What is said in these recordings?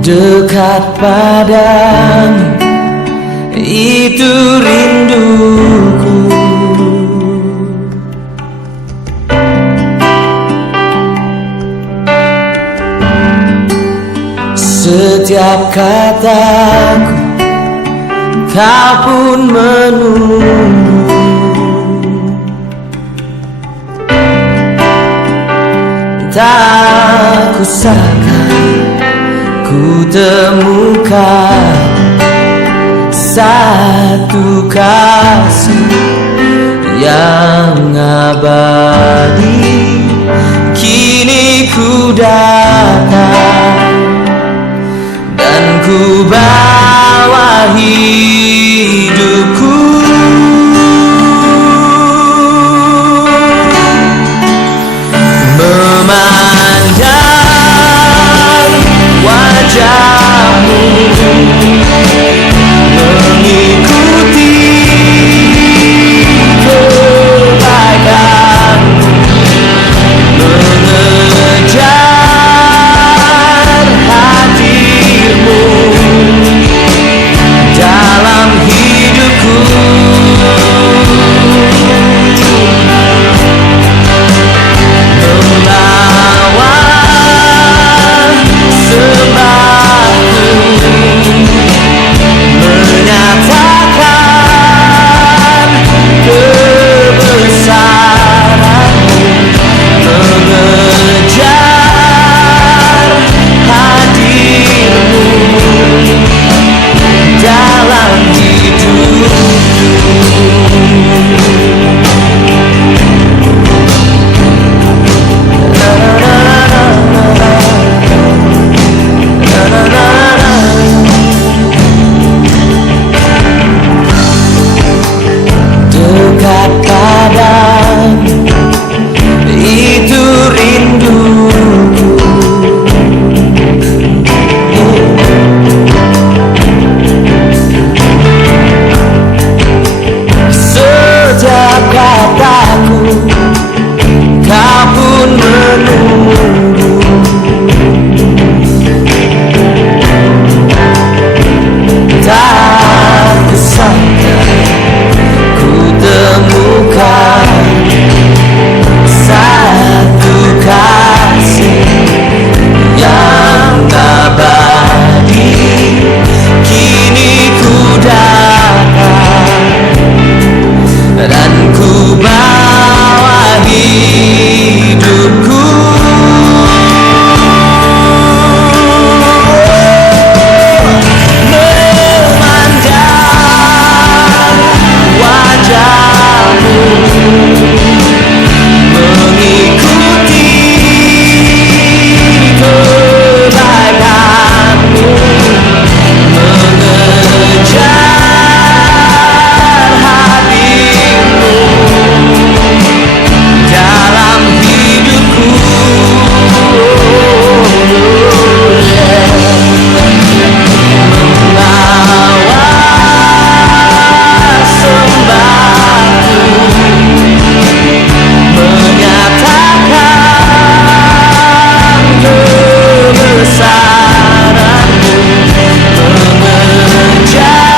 Dekat padamu, itu rinduku. Setiap kataku, kau pun menunggu. Tak kusangka ku temukan satu kasih yang abadi. Kini ku datang dan ku bawa hidupku. Memandang wajahmu, mengikuti kebaikanmu, mengejar hadirmu dalam hidupku. Membawa sembahku, menyatakan kebesaranmu, mengejar hadirmu dalam hidupku. Dekat padamu, itu rinduku. Setiap kataku, kau pun menunggu. Tak kusangka ku temukan satu kasih yang abadi. Kini ku datang dan ku bawa hidupku. Memandang wajahmu, mengikuti kebaikanmu, mengejar hadirmu dalam hidupku. Membawa sembahku, menyatakan kebesaranmu, mengejar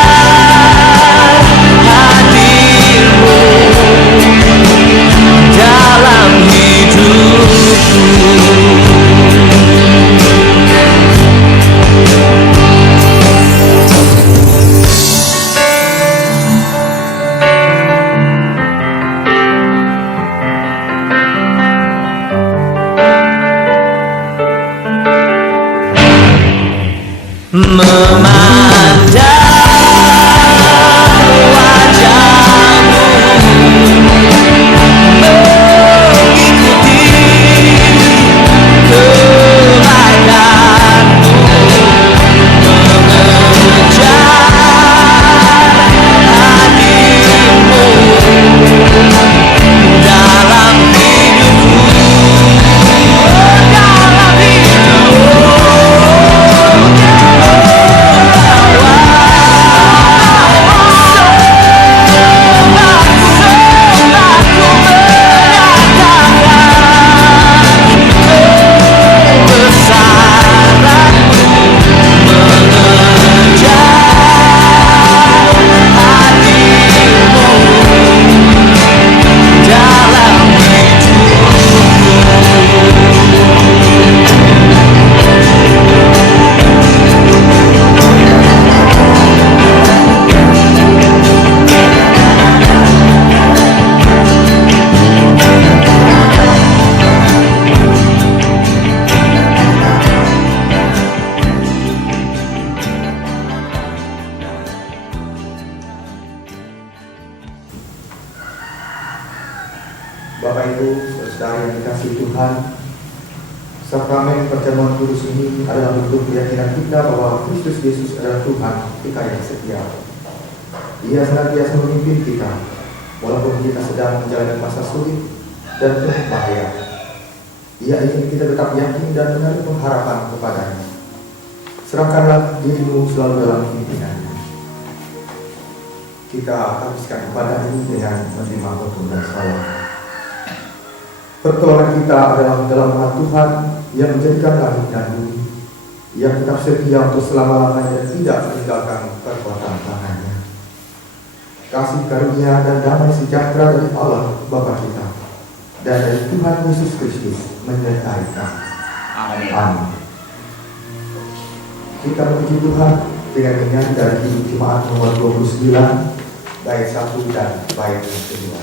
hadirmu dalam hidupku. Memandang wajahmu, mengikuti kebaikanmu, mengejar hadirmu dalam hidupku. Dalam hidupku. yang dikasihi Tuhan, sakramen perjamuan kudus ini adalah bentuk keyakinan kita bahwa Kristus Yesus adalah Tuhan kita yang setia. Ia senantiasa memimpin kita, walaupun kita sedang menjalani masa sulit dan penuh bahaya. Ia ingin kita tetap yakin dan menaruh pengharapan kepadanya. Serahkanlah dirimu selalu dalam pimpinannya. Kita habiskan ibadah ini dengan menerima khotbah dan salawat. Pertolongan kita adalah dalam nama Tuhan yang menjadikan langit dan bumi, yang tetap setia untuk selama-lamanya dan tidak meninggalkan perbuatan tangannya. Kasih karunia dan damai sejahtera dari Allah Bapa kita dan dari Tuhan Yesus Kristus menyertai kita. Amin. Kita memuji Tuhan dengan menyanyi dari Himne Jemaat nomor 29, bait 1 dan bait yang kedua.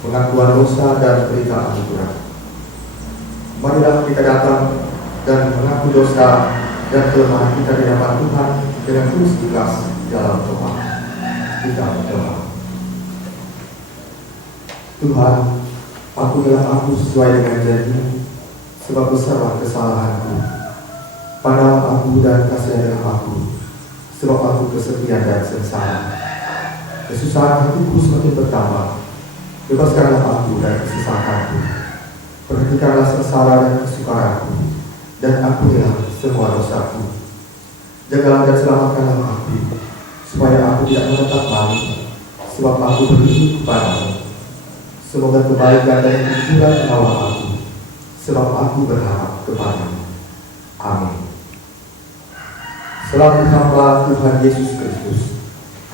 Pengakuan dosa dan berita anugerah. Marilah kita datang dan mengaku dosa dan kelemahan kita di hadapan Tuhan dengan tulus ikhlas dalam doa. Kita berdoa. Tuhan, ampunilah aku sesuai dengan janji-Mu, sebab besarlah kesalahanku. Pandanglah aku dan kasihanilah aku, sebab aku kesepian dan sengsara. Kesusahan hatiku semakin bertambah. Bebaskanlah aku dari kesesakanku. Perhatikanlah sengsara dan kesukaraku, dan ampunilah semua dosaku. Jagalah dan selamatkanlah aku, supaya aku tidak menetap malu, sebab aku berlindung kepadamu. Semoga kebaikan dan kejujuran menolong aku, sebab aku berharap kepadamu. Amin. Selaku hamba Tuhan Yesus Kristus,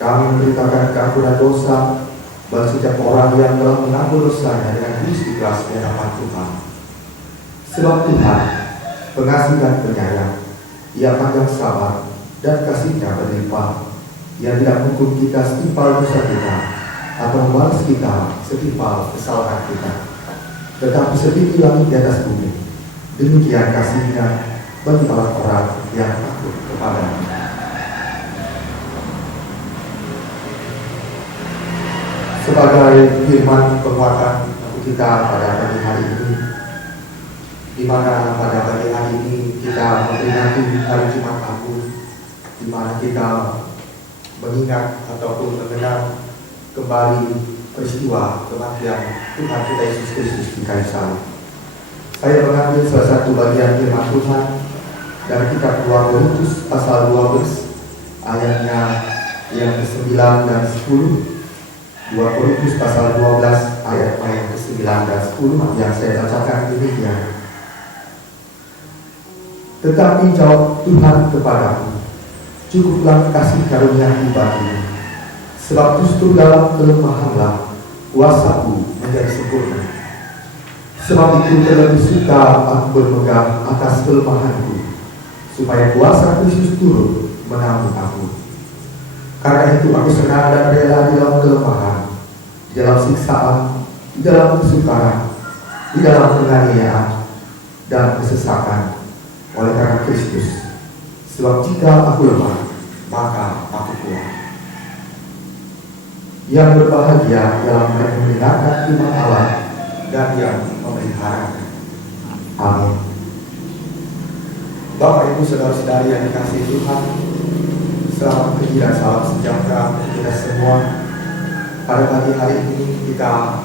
kami memberitakan keampunan dosa bagi setiap orang yang telah mengaku dosanya dengan tulus ikhlas di hadapan Tuhan. Sebab Tuhan pengasih dan penyayang, Ia panjang sabar dan kasih-Nya berlimpah. Ia tidak menghukum kita setimpal dosa kita atau membalas kita setimpal kesalahan kita, tetapi setinggi langit di atas bumi, demikian kasih-Nya bagi orang-orang yang takut kepada-Nya. Sebagai firman penguatan untuk kita pada pagi hari ini, di mana pada pagi hari ini kita memperingati hari Jumat Agung, di mana kita mengingat ataupun mengenang kembali peristiwa kematian Tuhan kita Yesus Kristus di kayu salib. Saya mengambil salah satu bagian firman Tuhan dari kitab 2 Korintus pasal 12 ayatnya yang ke-9 dan 10. 2 Korintus pasal 12 ayat ke-9 dan 10 yang saya bacakan demikian. Tetapi jawab Tuhan kepadaku, cukuplah kasih karunia-Mu bagimu, sebab justru dalam kelemahanlah kuasa-Ku menjadi sempurna. Sebab itu terlebih suka aku bermegang atas kelemahanku, supaya kuasa Kristus turut menampung aku. Karena itu aku senang dan rela di dalam kelemahan, di dalam siksaan, di dalam kesukaran, di dalam penganiayaan dan kesesakan oleh karena Kristus. Sebab jika aku lemah, maka aku kuat. Yang berbahagia dalam mendengarkan firman Allah dan yang memelihara. Amin. Bapak, Ibu, saudara-saudari yang dikasihi Tuhan, selamat pagi dan salam sejahtera untuk kita semua. Pada pagi hari ini kita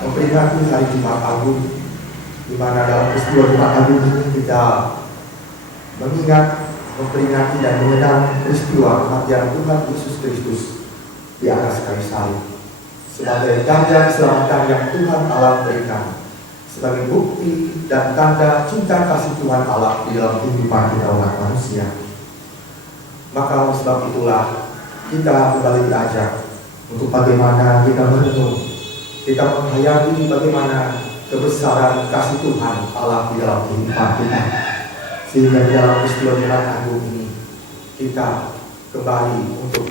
memperingati hari Jumat Agung, di mana dalam peristiwa Jumat Agung ini kita mengingat, memperingati dan mengenang peristiwa kematian Tuhan Yesus Kristus di atas kayu salib sebagai tanda keselamatan yang Tuhan Allah berikan, sebagai bukti dan tanda cinta kasih Tuhan Allah di dalam kehidupan kita umat manusia. Maka oleh sebab itulah kita kembali diajak untuk bagaimana kita merenung, kita menghayati bagaimana kebesaran kasih Tuhan Allah di dalam kehidupan kita, sehingga di dalam peristiwa Jumat Agung ini kita kembali untuk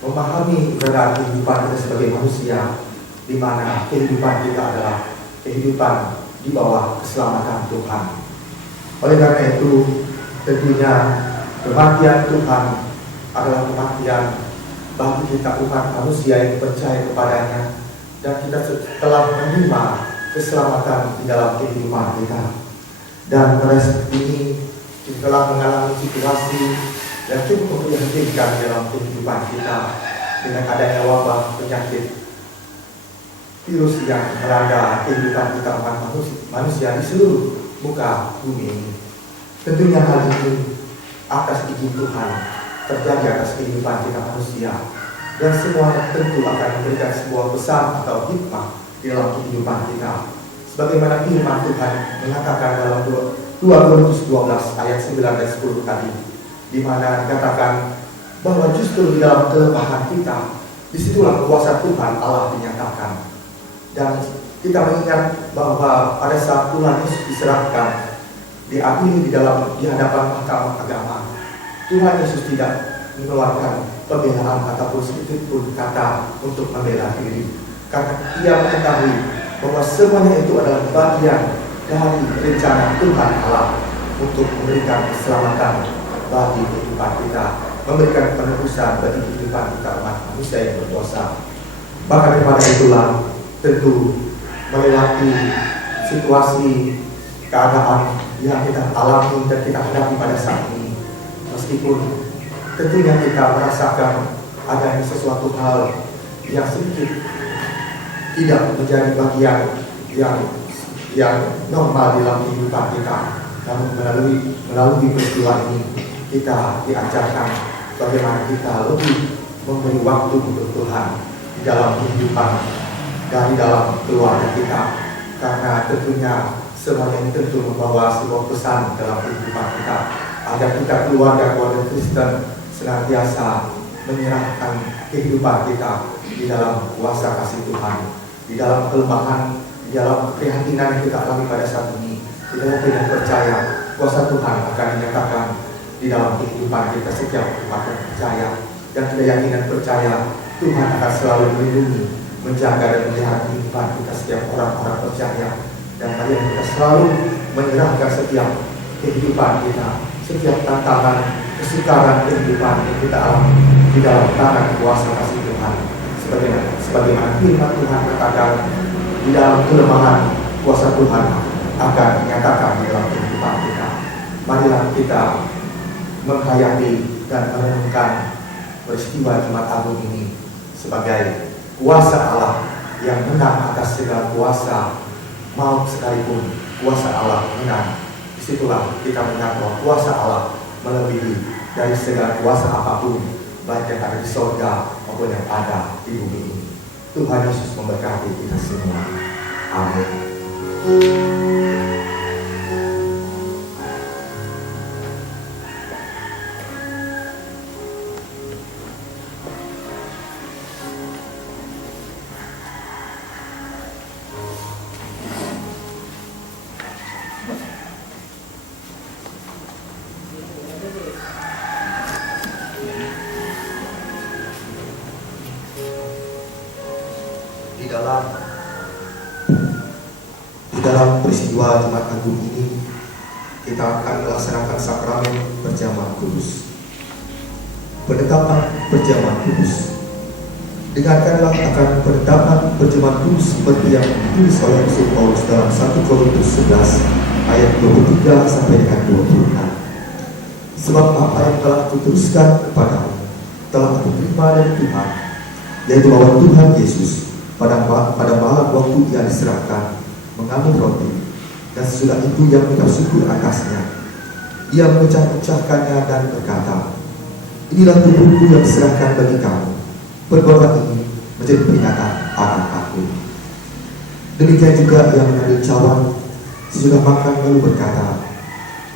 memahami keberadaan kehidupan kita sebagai manusia, di mana kehidupan kita adalah kehidupan di bawah keselamatan Tuhan. Oleh karena itu, tentunya kematian Tuhan adalah kematian bagi kita umat manusia yang percaya kepadanya, dan kita telah menerima keselamatan di dalam kehidupan kita. Dan pada saat ini kita telah mengalami situasi yang cukup memprihatinkan dalam kehidupan kita, dengan adanya wabah penyakit virus yang melanda kehidupan kita umat manusia di seluruh muka bumi ini. Tentunya hal ini atas izin Tuhan terjadi atas kehidupan kita manusia, dan semuanya tentu akan memberikan sebuah pesan atau hikmah di dalam kehidupan kita. Sebagaimana firman Tuhan mengatakan dalam 2 Korintus 12 ayat 9 dan 10 tadi, di mana dikatakan bahwa justru di dalam kelemahan kita, disitulah kuasa Tuhan Allah dinyatakan. Dan kita mengingat bahwa pada saat Tuhan Yesus diserahkan, diadili di hadapan mahkamah agama, Tuhan Yesus tidak mengeluarkan pembelaan ataupun sedikit pun kata untuk membela diri, karena Ia mengetahui bahwa semuanya itu adalah bagian dari rencana Tuhan Allah untuk memberikan keselamatan bagi kehidupan kita, memberikan penebusan bagi kehidupan kita umat manusia yang berdosa. Bahkan daripada itulah, tentu melewati situasi keadaan yang kita alami dan kita hadapi pada saat ini, meskipun tentunya kita merasakan adanya sesuatu hal yang sedikit tidak menjadi bagian yang normal dalam kehidupan kita, namun melalui peristiwa ini kita diajarkan bagaimana kita lebih memberi waktu untuk Tuhan di dalam kehidupan dan di dalam keluarga kita, karena tentunya semuanya ini tentu membawa sebuah pesan dalam kehidupan kita, agar kita keluarga Kristen senantiasa menyerahkan kehidupan kita di dalam kuasa kasih Tuhan, di dalam kelemahan, di dalam keprihatinan yang kita alami pada saat ini. Kita yakin dan percaya kuasa Tuhan akan dinyatakan di dalam kehidupan kita setiap umat yang percaya, dan kita yakin dan percaya Tuhan akan selalu melindungi, menjaga dan melihara kehidupan kita setiap orang-orang percaya. Dan mari kita selalu menyerahkan setiap kehidupan kita, setiap tantangan, kesukaran kehidupan yang kita alami di dalam tangan kuasa kasih Tuhan. Sebagaimana firman Tuhan katakan, di dalam kelemahan kuasa Tuhan akan dinyatakan di dalam kehidupan kita. Marilah kita menghayati dan merenungkan peristiwa Jumat Agung ini sebagai kuasa Allah yang menang atas segala kuasa, maut sekalipun kuasa Allah menang. Disitulah kita mengingat bahwa kuasa Allah melebihi dari segala kuasa apapun, baik yang ada di surga maupun yang ada di bumi ini. Tuhan Yesus memberkati kita semua. Amin. Di dalam peristiwa Jumat Agung ini, kita akan melaksanakan sakramen perjamuan kudus. Penetapan perjamuan kudus. Dengarkanlah akan penetapan perjamuan kudus seperti yang ditulis oleh Rasul Paulus dalam 1 Korintus 11 ayat 23 sampai dengan 26. Sebab apa yang telah kuteruskan kepadamu telah aku terima dari Tuhan, yaitu bahwa Tuhan Yesus pada malam waktu Ia diserahkan mengambil roti, dan sesudah itu Ia mengucap syukur atasnya. Ia memecah-pecahkannya dan berkata, "Inilah tubuhku yang diserahkan bagi kamu. Perbuatan ini menjadi peringatan akan aku." Demikian juga Ia mengambil cawan sesudah makan lalu berkata,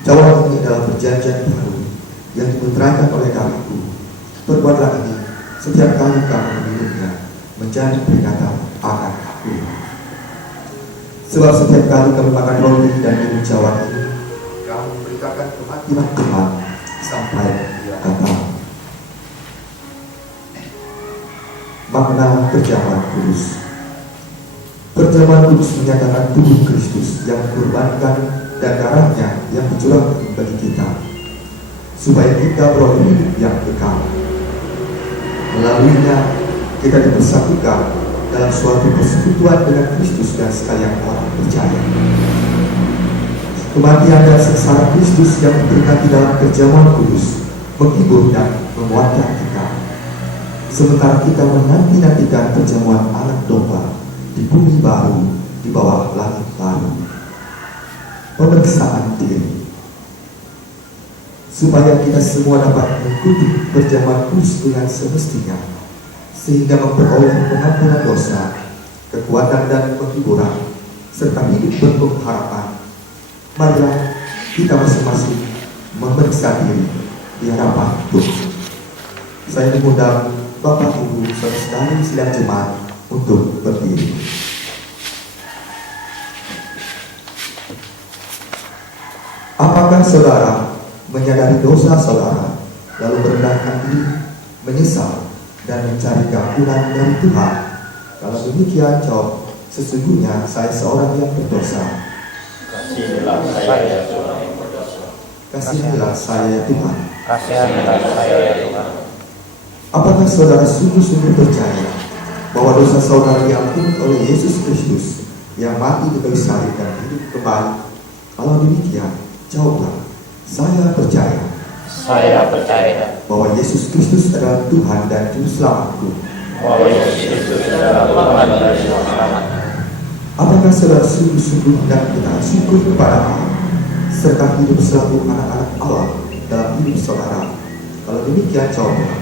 "Cawan ini adalah perjanjian baru yang dimeteraikan oleh darahku. Perbuatlah ini setiap kali kamu meminumnya menjadi peringatan akan aku. Sebab setiap kali kamu makan roti dan minum cawan ini, kamu memberitakan kematian Tuhan sampai Dia datang." Makna perjamuan kudus. Perjamuan kudus menyatakan tubuh Kristus yang dikorbankan dan darahnya yang dicurahkan bagi kita, supaya kita beroleh hidup yang kekal. Melaluinya kita dipersatukan dalam suatu persekutuan dengan Kristus dan sekalian orang percaya. Kematian dan sengsara Kristus yang diperingati dalam perjamuan kudus menghibur dan menguatkan kita, sementara kita menanti-nantikan perjamuan anak domba di bumi baru di bawah langit baru. Pemeriksaan diri. Supaya kita semua dapat mengikuti perjamuan kudus dengan semestinya, sehingga memperoleh pengampunan dosa, kekuatan dan penghiburan, serta hidup penuh harapan. Marilah kita masing-masing memeriksa diri di hadapan Tuhan. Saya mengundang Bapak Ibu saudara-saudari sidang jemaat untuk berdiri. Apakah saudara menyadari dosa saudara, lalu merendahkan diri, menyesal, dan mencari keampunan dari Tuhan? Kalau demikian, jawab, "Sesungguhnya saya seorang yang berdosa. Kasihanilah saya ya Tuhan yang berdosa. Kasihanilah saya ya Tuhan." Kasihanilah saya ya Tuhan. Apakah saudara sungguh-sungguh percaya bahwa dosa saudara diampuni oleh Yesus Kristus yang mati di kayu salib dan hidup kembali? Kalau demikian, jawablah, "Saya percaya." Saya percaya Bahwa Yesus Kristus adalah Tuhan dan Juru Selamatku. bahwa Yesus Kristus adalah Tuhan dan Juru Selamat. Apakah saudara sungguh-sungguh dan kita syukur kepada Allah serta hidup selaku anak-anak Allah dalam hidup saudara? Kalau demikian, jawablah,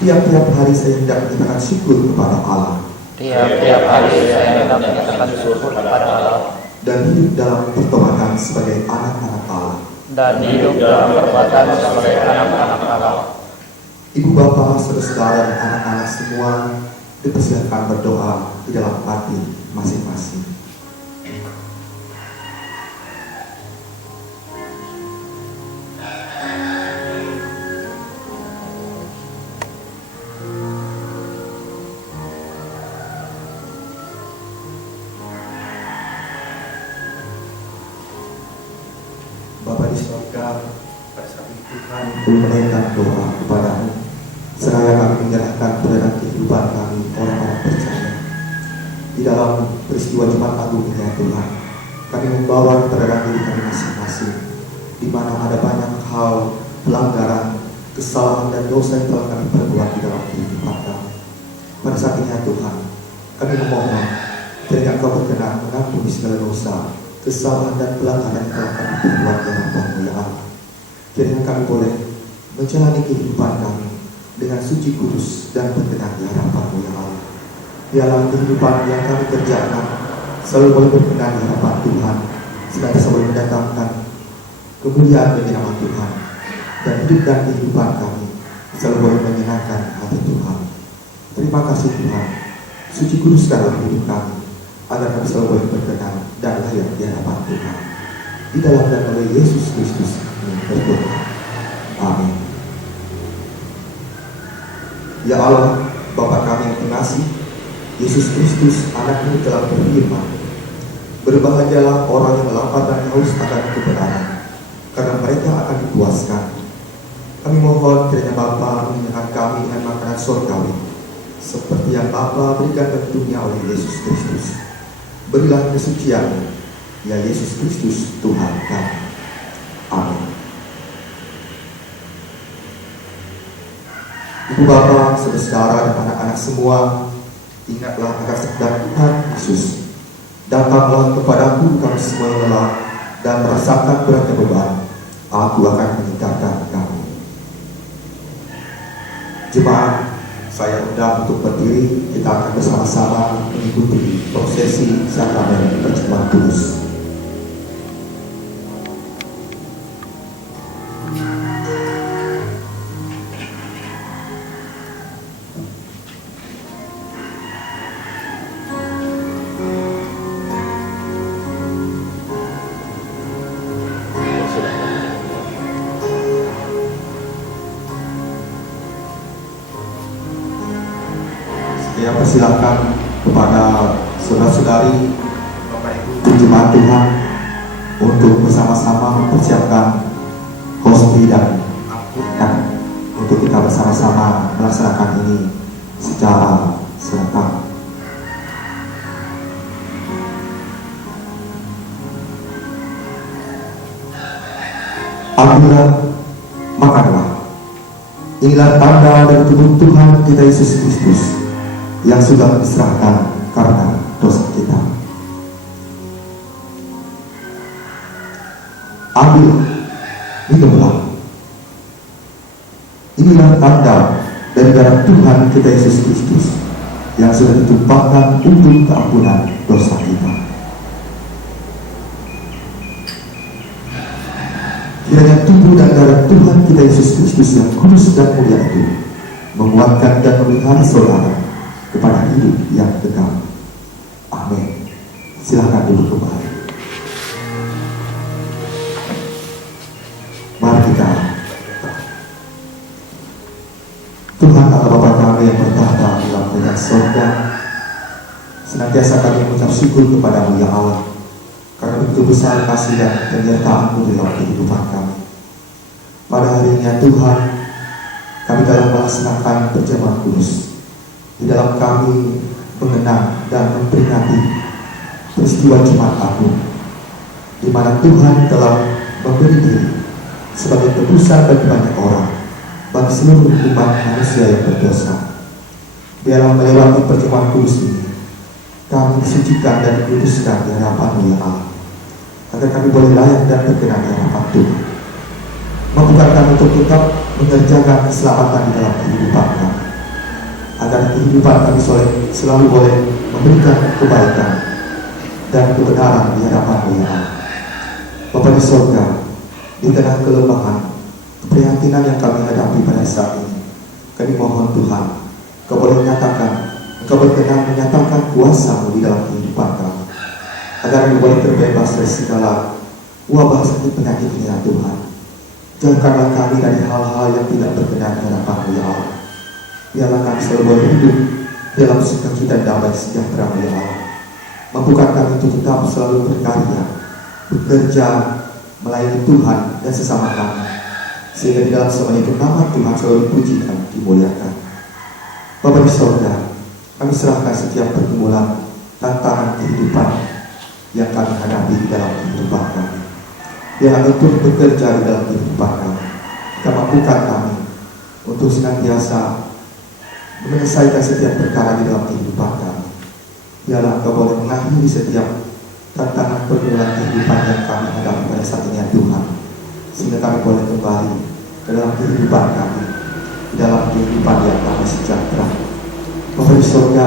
"Tiap-tiap hari saya hendak menyatakan syukur kepada Allah Tiap-tiap hari saya hendak menyatakan syukur kepada Allah dan hidup dalam pertobatan sebagai anak-anak Allah." dan hidup dalam perbuatan sebagai anak-anak Allah. Ibu bapak, saudara-saudara dan anak-anak semua dipersilakan berdoa di dalam hati masing-masing. Bapa di surga, pada saat ini Tuhan menaikkan doa kepadamu, seraya kami menyerahkan keberadaan kehidupan kami orang-orang percaya. Di dalam peristiwa Jumat Agung ini ya Tuhan, kami membawa keberadaan diri kami masing-masing, di mana ada banyak hal pelanggaran, kesalahan dan dosa yang telah kami perbuat di dalam kehidupan kami. Pada saat ini ya Tuhan, kami memohon kiranya Engkau berkenan mengampuni segala dosa, kesalahan dan pelanggaran yang telah kami perbuat di hadapan-Mu ya Allah. Kiranya kami boleh menjalani kehidupan kami dengan suci kudus dan berkenan di hadapan-Mu ya Allah. Biarlah kehidupan yang kami kerjakan selalu boleh berkenan di hadapan Tuhan, senantiasa boleh mendatangkan kemuliaan bagi nama Tuhan, dan hidup dan kehidupan kami selalu boleh menyenangkan hati Tuhan. Terima kasih Tuhan, suci kudus dalam hidup kami, agar kami selalu boleh berkenan dan layak di hadapan Tuhan. Di dalam dan oleh Yesus Kristus kami berdoa. Amin. Ya Allah, Bapa kami yang pengasih, Yesus Kristus anakmu telah berfirman, berbahagialah orang yang lapar dan haus akan kebenaran, karena mereka akan dipuaskan. Kami mohon kiranya Bapa menyertai kami dengan makanan surgawi, seperti yang Bapa berikan bagi dunia oleh Yesus Kristus. Berilah kesucian, ya Yesus Kristus Tuhan kami. Amin. Ibu Bapa, saudara dan anak-anak semua, ingatlah akan sabda Tuhan Yesus. Datanglah kepadaku kamu semua yang lelah dan merasakan beratnya beban, aku akan meningkatkan kamu. Jemaat, saya undang untuk berdiri. Kita akan bersama-sama mengikuti prosesi sakramen perjamuan kudus. Saya persilahkan kepada saudara-saudari Bapak Ibu jemaat Tuhan untuk bersama-sama mempersiapkan hosti dan angkutan untuk kita bersama-sama melaksanakan ini secara serentak. Ambillah, makanlah. Inilah tanda dari tubuh Tuhan kita Yesus Kristus yang sudah diserahkan karena dosa kita. Ambil, minumlah. Inilah tanda dari darah Tuhan kita Yesus Kristus yang sudah ditumpahkan untuk keampunan dosa kita. Kiranya tubuh dan darah Tuhan kita Yesus Kristus yang kudus dan mulia itu menguatkan dan memelihara saudara kepada hidup yang kekal. Amin. Silakan duduk kembali. Mari kita. Tuhan Allah Bapa kami yang bertahta di dalam kerajaan surga, senantiasa kami mengucap syukur kepadamu ya Allah, karena begitu besar kasih dan penyertaan-Mu di dalam kehidupan kami. Pada hari ini ya Tuhan, kami dalam melaksanakan perjamuan kudus, di dalam kami mengenang dan memperingati peristiwa Jumat Agung, di mana Tuhan telah memberi diri sebagai tebusan bagi banyak orang, bagi seluruh umat manusia yang berdosa. Biarlah melewati perjamuan kudus ini, kami disucikan dan dikuduskan di hadapan-Mu ya Allah, agar kami boleh layak dan berkenan di hadapan Tuhan. Mampukan kami untuk tetap mengerjakan keselamatan di dalam kehidupan kami, agar kehidupan kami selalu boleh memberikan kebaikan dan kebenaran di hadapan-Mu ya Allah. Bapa di surga, di tengah kelemahan, keprihatinan yang kami hadapi pada saat ini, kami mohon Tuhan, Kau boleh menyatakan, Engkau berkenan menyatakan kuasa-Mu di dalam kehidupan kami, agar kami boleh terbebas dari segala wabah sakit penyakit ini ya Tuhan. Jauhkanlah kami dari hal-hal yang tidak berkenan di hadapan-Mu ya Allah. Biarlah kami selalu boleh hidup dalam sukacita dan damai sejahtera ya Allah. Mampukan kami untuk tetap selalu berkarya, bekerja, melayani Tuhan dan sesama kami, sehingga di dalam semua itu nama Tuhan selalu dipuji dan dimuliakan. Bapa di surga, kami serahkan setiap pergumulan, tantangan kehidupan yang kami hadapi di dalam kehidupan kami. Biarlah Engkau bekerja di dalam kehidupan kami. Kau mampukan kami untuk senantiasa menyelesaikan setiap perkara di dalam kehidupan kami. Biarlah Engkau boleh mengakhiri setiap tantangan pergumulan kehidupan yang kami hadapi pada saat ini ya Tuhan, sehingga kami boleh kembali ke dalam kehidupan kami, di dalam kehidupan yang kami sejahtera. Bapa di surga,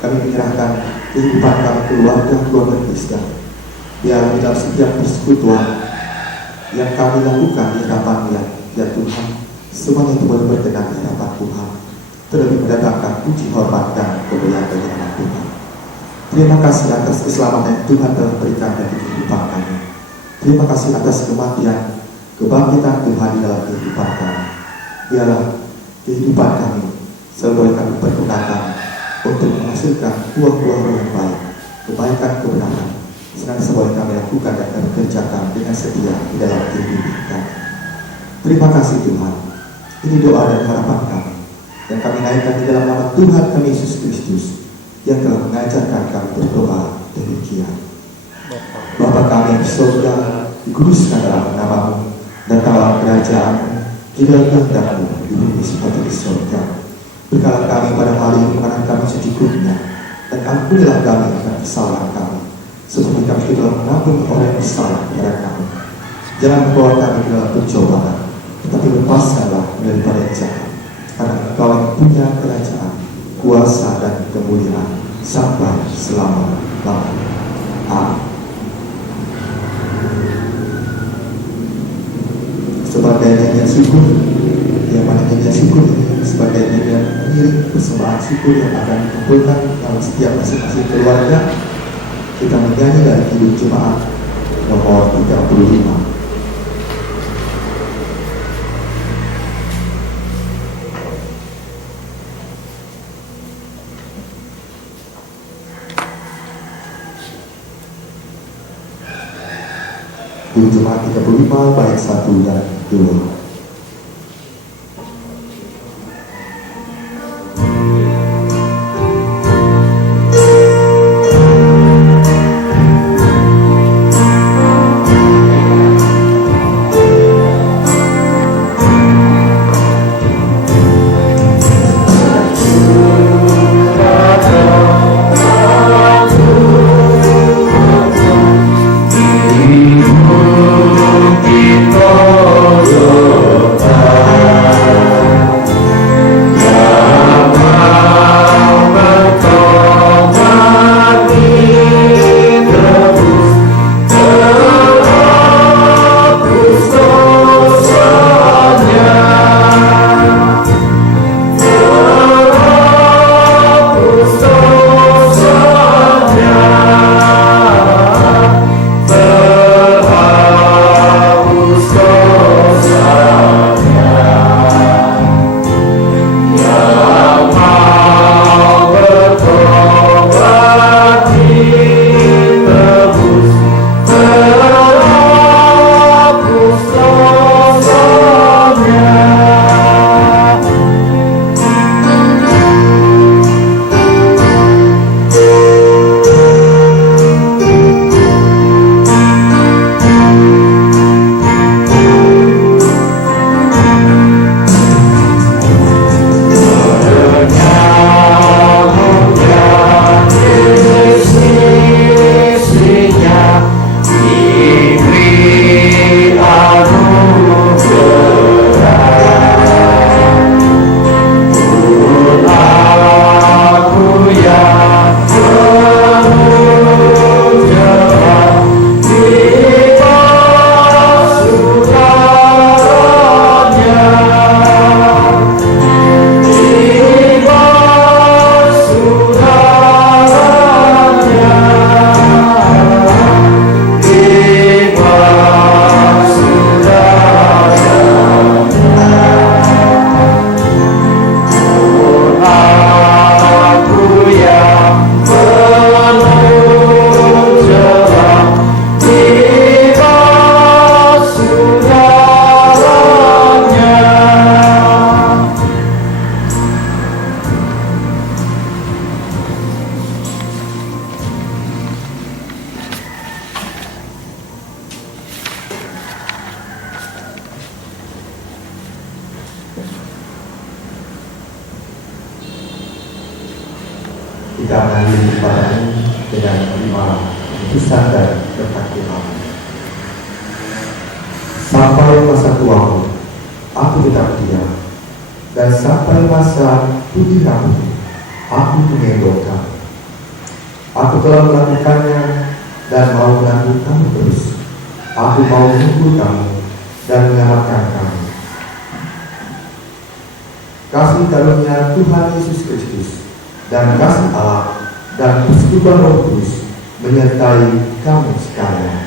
kami menyerahkan kehidupan kami, keluarga Kristen. Biarlah di dalam setiap persekutuan yang kami lakukan di hadapan ya Tuhan, semuanya itu boleh berkenan di hadapan Tuhan, terlebih mendatangkan puji hormat dan kemuliaan bagi nama Tuhan. Terima kasih atas keselamatan yang Tuhan telah berikan bagi kehidupan kami. Terima kasih atas kematian, kebangkitan Tuhan di dalam kehidupan kami. Biarlah kehidupan kami selalu boleh kami pergunakan untuk menghasilkan buah-buah yang baik, kebaikan kebenaran, senantiasa boleh kami lakukan dan kami kerjakan dengan setia di dalam kehidupan kami. Terima kasih Tuhan. Ini doa dan harapan kami yang kami naikkan di dalam nama Tuhan kami Yesus Kristus yang telah mengajarkan kami berdoa demikian. Bapa kami yang di surga, dikuduskanlah namamu, datanglah kerajaan-Mu, jadilah kehendak-Mu di bumi seperti di surga. Berkala kami pada hari ini makanan kami secukupnya, dan ampunilah kami akan kesalahan kami, seperti kami telah mengampuni orang yang bersalah kepada kami. Jangan membawa kami ke dalam pencobaan, tetapi lepaskanlah daripada yang jahat. Karena Engkau yang punya kerajaan, kuasa dan kemuliaan sampai selama-lamanya. Amin. Sebagai nyanyian syukur, yang mana nyanyian syukur ini sebagai nyanyian mengiring persembahan syukur yang akan dikumpulkan dalam setiap masing-masing keluarga, kita menyanyi dari Hidup Jemaat nomor 35. Hidup Jemaat 35 bait 1 dan 2. Kita menghadiri ibadahmu dengan menerima putusan dan berkat Tuhan. Sampai masa tuamu, aku tetap diam, dan sampai masa putih rambut, aku mengendongkan. Aku telah melakukannya dan mau menanggung kamu terus. Aku mau menunggu kamu dan menyelamatkan kamu. Kasih karunia Tuhan Yesus Kristus dan kasih Allah dan persekutuan Roh Kudus menyertai kamu sekalian.